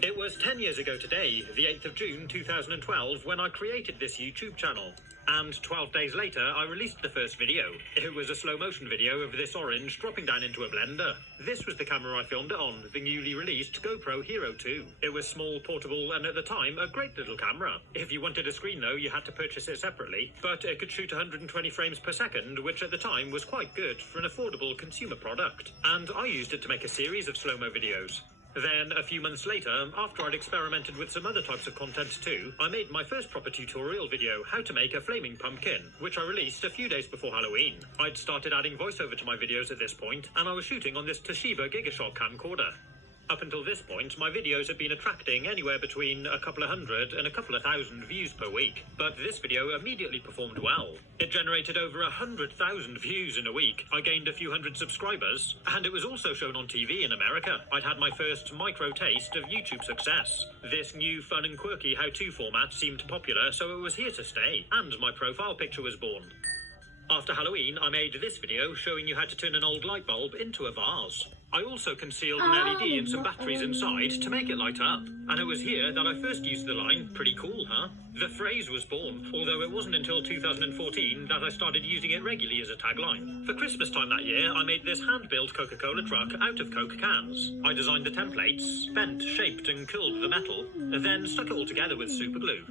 It was 10 years ago today, the 8th of June 2012, when I created this YouTube channel. And 12 days later, I released the first video. It was a slow-motion video of this orange dropping down into a blender. This was the camera I filmed it on, the newly released GoPro Hero 2. It was small, portable, and at the time, a great little camera. If you wanted a screen, though, you had to purchase it separately, but it could shoot 120 frames per second, which at the time was quite good for an affordable consumer product. And I used it to make a series of slow-mo videos. Then, a few months later, after I'd experimented with some other types of content too, I made my first proper tutorial video, how to make a flaming pumpkin, which I released a few days before Halloween. I'd started adding voiceover to my videos at this point, and I was shooting on this Toshiba Gigashock camcorder. Up until this point, my videos had been attracting anywhere between a couple of hundred and a couple of thousand views per week. But this video immediately performed well. It generated over 100,000 views in a week. I gained a few hundred subscribers, and it was also shown on TV in America. I'd had my first micro taste of YouTube success. This new fun and quirky how-to format seemed popular, so it was here to stay, and my profile picture was born. After Halloween, I made this video showing you how to turn an old light bulb into a vase. I also concealed an LED and some batteries inside to make it light up. And it was here that I first used the line, "Pretty cool, huh?" The phrase was born, although it wasn't until 2014 that I started using it regularly as a tagline. For Christmas time that year, I made this hand-built Coca-Cola truck out of Coke cans. I designed the templates, bent, shaped and curled the metal, then stuck it all together with super glue.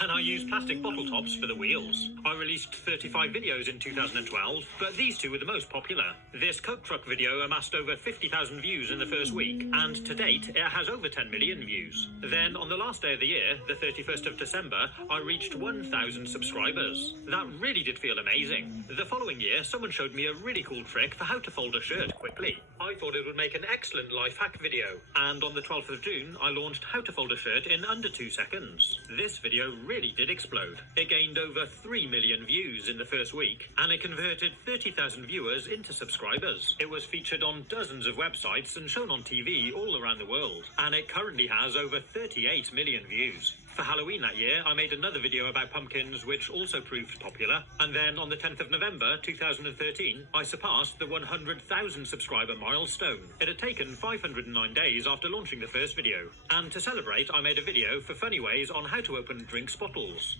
And I used plastic bottle tops for the wheels. I released 35 videos in 2012, but these two were the most popular. This Coke truck video amassed over 50,000 views in the first week, and to date, it has over 10 million views. Then, on the last day of the year, the 31st of December, I reached 1,000 subscribers. That really did feel amazing. The following year, someone showed me a really cool trick for how to fold a shirt quickly. I thought it would make an excellent life hack video, and on the 12th of June, I launched how to fold a shirt in under 2 seconds. This video really did explode. It gained over 3 million views in the first week, and it converted 30,000 viewers into subscribers. It was featured on dozens of websites and shown on TV all around the world, and it currently has over 38 million views. For Halloween that year, I made another video about pumpkins, which also proved popular. And then on the 10th of November 2013, I surpassed the 100,000 subscriber milestone. It had taken 509 days after launching the first video. And to celebrate, I made a video for funny ways on how to open drinks bottles.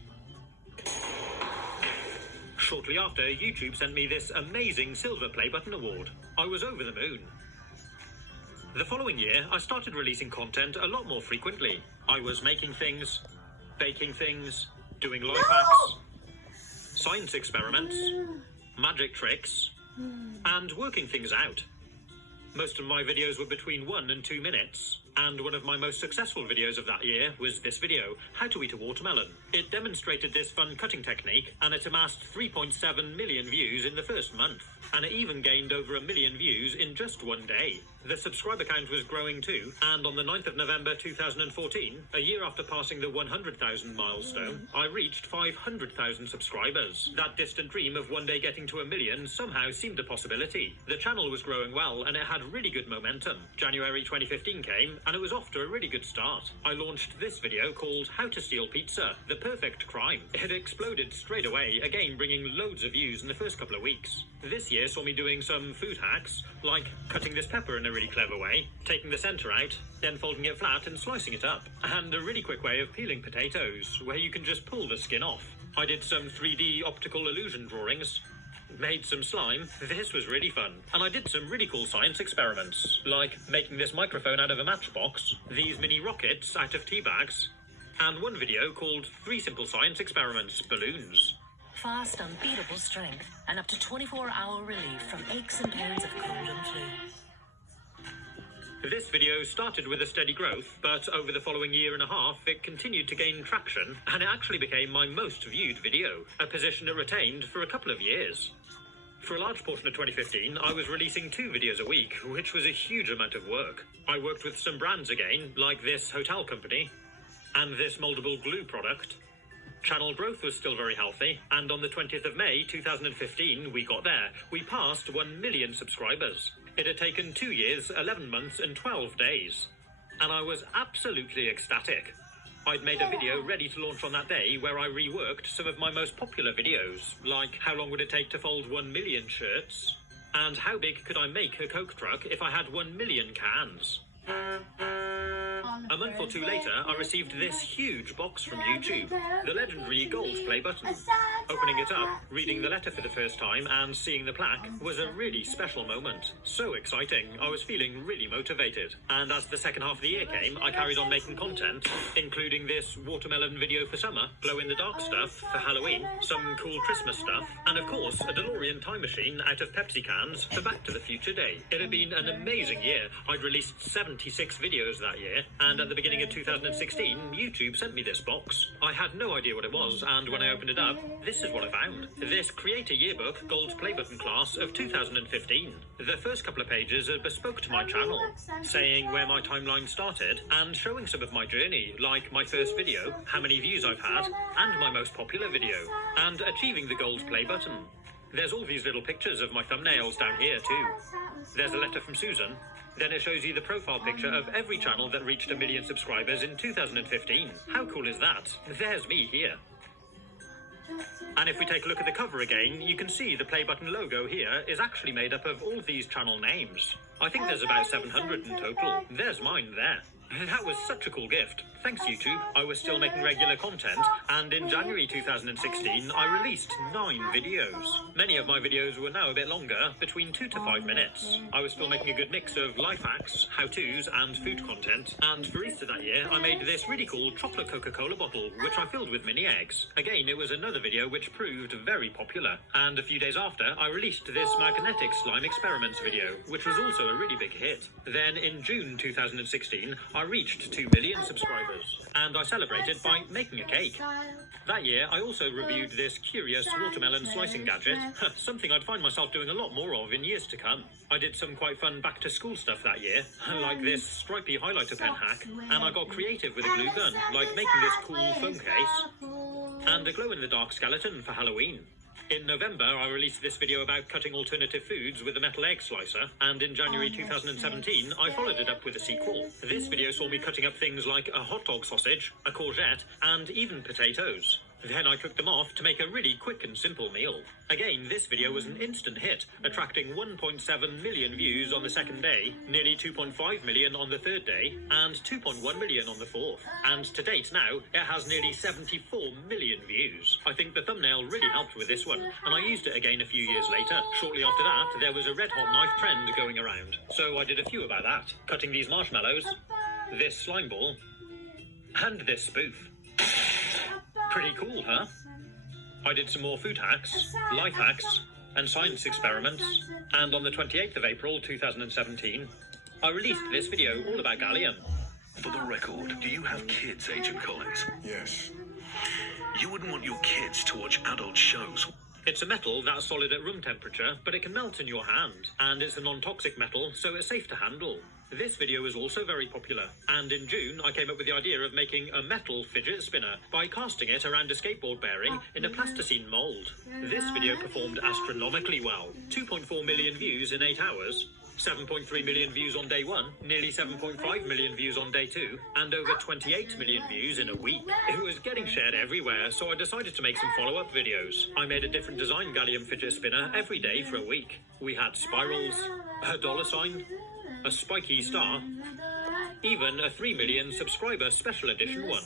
Shortly after, YouTube sent me this amazing Silver Play Button award. I was over the moon. The following year, I started releasing content a lot more frequently. I was making things, baking things, doing life hacks, science experiments, magic tricks, and working things out. Most of my videos were between 1 and 2 minutes, and one of my most successful videos of that year was this video, How to Eat a Watermelon. It demonstrated this fun cutting technique, and it amassed 3.7 million views in the first month, and it even gained over 1 million views in just one day. The subscriber count was growing too, and on the 9th of November 2014, a year after passing the 100,000 milestone, I reached 500,000 subscribers. That distant dream of one day getting to 1 million somehow seemed a possibility. The channel was growing well, and it had really good momentum. January 2015 came, and it was off to a really good start. I launched this video called How to Steal Pizza, the perfect crime. It exploded straight away, again bringing loads of views in the first couple of weeks. This year saw me doing some food hacks, like cutting this pepper in a really clever way, taking the centre out, then folding it flat and slicing it up, and a really quick way of peeling potatoes, where you can just pull the skin off. I did some 3D optical illusion drawings, made some slime. This was really fun. And I did some really cool science experiments, like making this microphone out of a matchbox, these mini rockets out of tea bags, and one video called 3 Simple Science Experiments, Balloons. Fast, unbeatable strength, and up to 24-hour relief from aches and pains of cold and flu. This video started with a steady growth, but over the following year and a half, it continued to gain traction, and it actually became my most viewed video, a position it retained for a couple of years. For a large portion of 2015, I was releasing 2 videos a week, which was a huge amount of work. I worked with some brands again, like this hotel company, and this moldable glue product. Channel growth was still very healthy, and on the 20th of May 2015, we got there. We passed 1 million subscribers. It had taken 2 years, 11 months and 12 days. And I was absolutely ecstatic. I'd made a video ready to launch on that day where I reworked some of my most popular videos, like how long would it take to fold 1 million shirts, and how big could I make a Coke truck if I had 1 million cans. A month or two later, I received this huge box from YouTube, the legendary gold play button. Opening it up, reading the letter for the first time and seeing the plaque was a really special moment. So exciting, I was feeling really motivated. And as the second half of the year came, I carried on making content, including this watermelon video for summer, glow-in-the-dark stuff for Halloween, some cool Christmas stuff, and of course a DeLorean time machine out of Pepsi cans for Back to the Future Day. It had been an amazing year. I'd released 76 videos that year, and at the beginning of 2016, YouTube sent me this box. I had no idea what it was, and when I opened it up, this is what I found. This Creator Yearbook Gold Play Button class of 2015. The first couple of pages are bespoke to my channel, saying where my timeline started, and showing some of my journey, like my first video, how many views I've had, and my most popular video, and achieving the Gold Play Button. There's all these little pictures of my thumbnails down here too. There's a letter from Susan. Then it shows you the profile picture of every channel that reached 1 million subscribers in 2015. How cool is that? There's me here. And if we take a look at the cover again, you can see the play button logo here is actually made up of all these channel names. I think there's about 700 in total. There's mine there. That was such a cool gift. Thanks, YouTube. I was still making regular content, and in January 2016, I released 9 videos. Many of my videos were now a bit longer, between 2 to 5 minutes. I was still making a good mix of life hacks, how-tos, and food content, and for Easter that year, I made this really cool chocolate Coca-Cola bottle, which I filled with mini eggs. Again, it was another video which proved very popular, and a few days after, I released this magnetic slime experiments video, which was also a really big hit. Then, in June 2016, I reached 2 million subscribers, and I celebrated by making a cake. That year, I also reviewed this curious watermelon slicing gadget, something I'd find myself doing a lot more of in years to come. I did some quite fun back-to-school stuff that year, like this stripy highlighter pen hack, and I got creative with a glue gun, like making this cool phone case, and a glow-in-the-dark skeleton for Halloween. In November, I released this video about cutting alternative foods with a metal egg slicer, and in January 2017, I followed it up with a sequel. This video saw me cutting up things like a hot dog sausage, a courgette, and even potatoes. Then I cooked them off to make a really quick and simple meal. Again, this video was an instant hit, attracting 1.7 million views on the second day, nearly 2.5 million on the third day, and 2.1 million on the fourth. And to date now, it has nearly 74 million views. I think the thumbnail really helped with this one, and I used it again a few years later. Shortly after that, there was a red-hot knife trend going around, so I did a few about that, cutting these marshmallows, this slime ball, and this spoof. Pretty cool, huh? I did some more food hacks, life hacks, and science experiments, and on the 28th of April 2017, I released this video all about gallium. For the record, do you have kids, Agent Collins? Yes. You wouldn't want your kids to watch adult shows. It's a metal that's solid at room temperature, but it can melt in your hand, and it's a non-toxic metal, so it's safe to handle. This video is also very popular, and in June I came up with the idea of making a metal fidget spinner by casting it around a skateboard bearing in a plasticine mould. This video performed astronomically well. 2.4 million views in 8 hours, 7.3 million views on day 1, nearly 7.5 million views on day 2, and over 28 million views in a week. It was getting shared everywhere, so I decided to make some follow-up videos. I made a different design gallium fidget spinner every day for a week. We had spirals, a dollar sign, a spiky star, even a 3 million subscriber special edition one.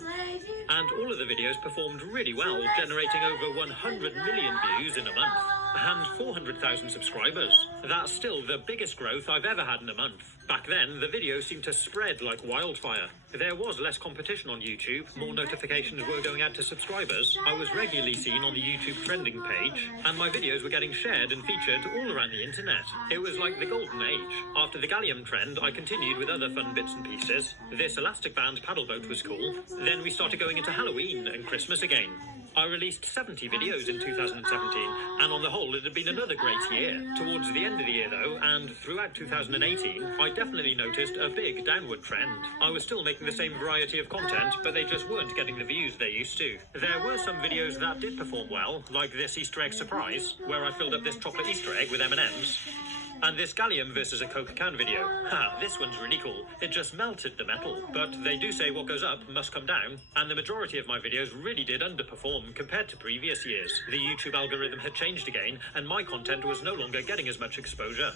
And all of the videos performed really well, generating over 100 million views in a month, and 400,000 subscribers. That's still the biggest growth I've ever had in a month. Back then, the videos seemed to spread like wildfire. There was less competition on YouTube, more notifications were going out to subscribers, I was regularly seen on the YouTube trending page, and my videos were getting shared and featured all around the internet. It was like the golden age. After the gallium trend, I continued with other fun bits and pieces. This elastic band paddle boat was cool. Then we started going into Halloween and Christmas again. I released 70 videos in 2017, and on the whole it had been another great year. Towards the end of the year though, and throughout 2018, I definitely noticed a big downward trend. I was still making the same variety of content, but they just weren't getting the views they used to. There were some videos that did perform well, like this Easter egg surprise, where I filled up this chocolate Easter egg with M&Ms. And this gallium versus a Coke can video. This one's really cool. It just melted the metal. But they do say what goes up must come down, and the majority of my videos really did underperform compared to previous years. The YouTube algorithm had changed again, and my content was no longer getting as much exposure.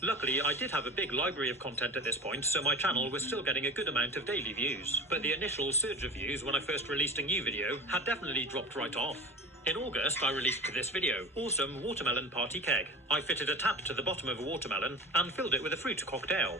Luckily, I did have a big library of content at this point, so my channel was still getting a good amount of daily views. But the initial surge of views when I first released a new video had definitely dropped right off. In August, I released this video, Awesome Watermelon Party Keg. I fitted a tap to the bottom of a watermelon and filled it with a fruit cocktail.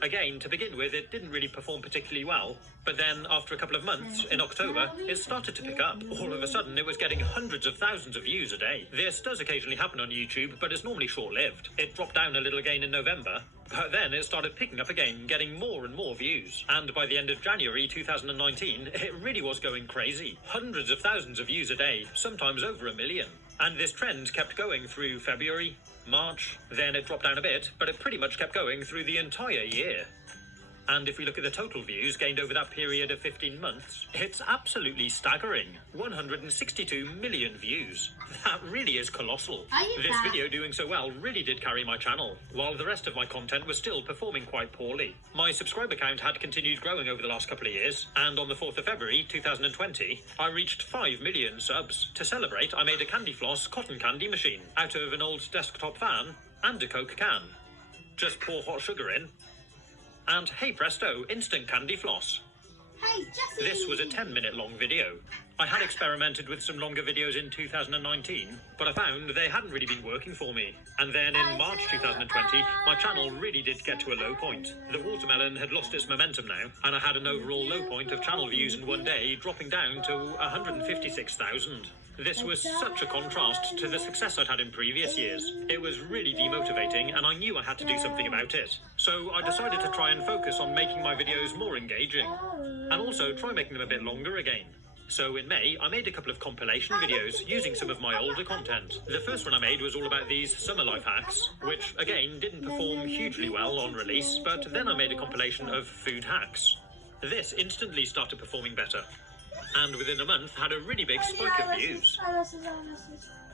Again, to begin with, it didn't really perform particularly well, but then after a couple of months, in October, it started to pick up. All of a sudden, it was getting hundreds of thousands of views a day. This does occasionally happen on YouTube, but it's normally short-lived. It dropped down a little again in November, but then it started picking up again, getting more and more views. And by the end of January 2019, it really was going crazy. Hundreds of thousands of views a day, sometimes over 1 million. And this trend kept going through February, March, then it dropped down a bit, but it pretty much kept going through the entire year. And if we look at the total views gained over that period of 15 months, it's absolutely staggering. 162 million views. That really is colossal. This video doing so well really did carry my channel, while the rest of my content was still performing quite poorly. My subscriber count had continued growing over the last couple of years, and on the 4th of February 2020, I reached 5 million subs. To celebrate, I made a candy floss cotton candy machine out of an old desktop fan and a Coke can. Just pour hot sugar in, and hey presto, instant candy floss. Hey, Jesse! This was a 10-minute long video. I had experimented with some longer videos in 2019, but I found they hadn't really been working for me. And then in March 2020, my channel really did get to a low point. The watermelon had lost its momentum now, and I had an overall low point of channel views in one day, dropping down to 156,000. This was such a contrast to the success I'd had in previous years. It was really demotivating, and I knew I had to do something about it. So I decided to try and focus on making my videos more engaging, and also try making them a bit longer again. So in May, I made a couple of compilation videos using some of my older content. The first one I made was all about these summer life hacks, which again didn't perform hugely well on release, but then I made a compilation of food hacks. This instantly started performing better, and within a month had a really big spike of views.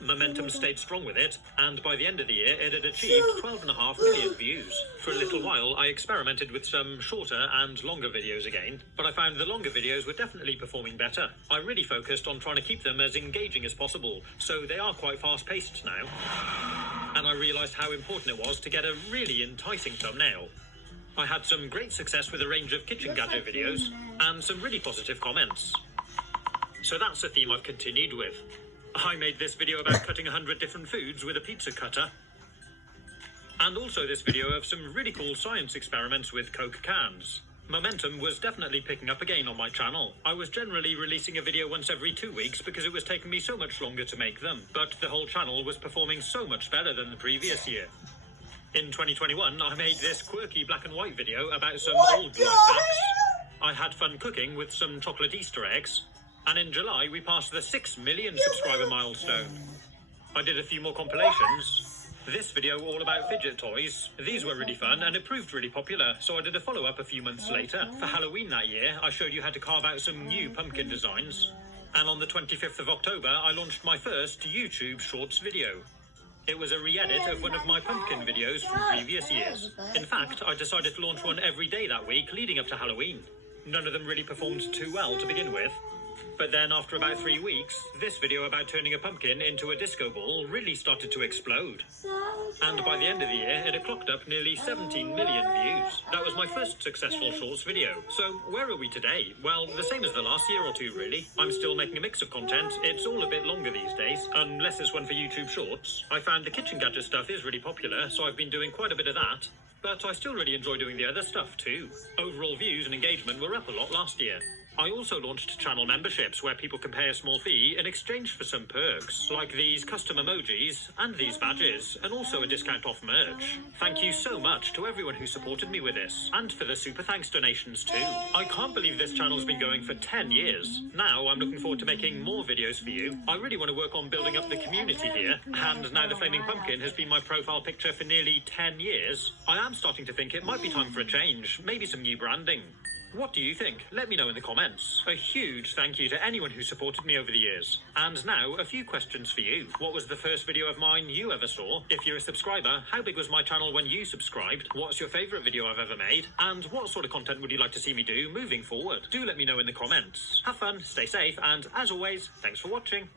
Momentum stayed strong with it, and by the end of the year it had achieved 12.5 million views. For a little while I experimented with some shorter and longer videos again, but I found the longer videos were definitely performing better. I really focused on trying to keep them as engaging as possible, so they are quite fast-paced now. And I realised how important it was to get a really enticing thumbnail. I had some great success with a range of kitchen gadget videos, and some really positive comments. So that's a theme I've continued with. I made this video about cutting 100 different foods with a pizza cutter. And also this video of some really cool science experiments with Coke cans. Momentum was definitely picking up again on my channel. I was generally releasing a video once every 2 weeks because it was taking me so much longer to make them. But the whole channel was performing so much better than the previous year. In 2021, I made this quirky black and white video about some old life hacks. I had fun cooking with some chocolate Easter eggs. And in July, we passed the 6 million subscriber milestone. I did a few more compilations. This video all about fidget toys. These were really fun and it proved really popular, so I did a follow-up a few months later. For Halloween that year, I showed you how to carve out some new pumpkin designs. And on the 25th of October, I launched my first YouTube Shorts video. It was a re-edit of one of my pumpkin videos from previous years. In fact, I decided to launch one every day that week leading up to Halloween. None of them really performed too well to begin with. But then after about 3 weeks, this video about turning a pumpkin into a disco ball really started to explode. And by the end of the year, it had clocked up nearly 17 million views. That was my first successful Shorts video. So where are we today? Well, the same as the last year or two, really. I'm still making a mix of content. It's all a bit longer these days, unless it's one for YouTube Shorts. I found the kitchen gadget stuff is really popular, so I've been doing quite a bit of that. But I still really enjoy doing the other stuff too. Overall views and engagement were up a lot last year. I also launched channel memberships where people can pay a small fee in exchange for some perks, like these custom emojis and these badges, and also a discount off merch. Thank you so much to everyone who supported me with this, and for the super thanks donations too. I can't believe this channel's been going for 10 years. Now I'm looking forward to making more videos for you. I really want to work on building up the community here, and now the Flaming Pumpkin has been my profile picture for nearly 10 years. I am starting to think it might be time for a change, maybe some new branding. What do you think? Let me know in the comments. A huge thank you to anyone who supported me over the years. And now, a few questions for you. What was the first video of mine you ever saw? If you're a subscriber, how big was my channel when you subscribed? What's your favourite video I've ever made? And what sort of content would you like to see me do moving forward? Do let me know in the comments. Have fun, stay safe, and as always, thanks for watching.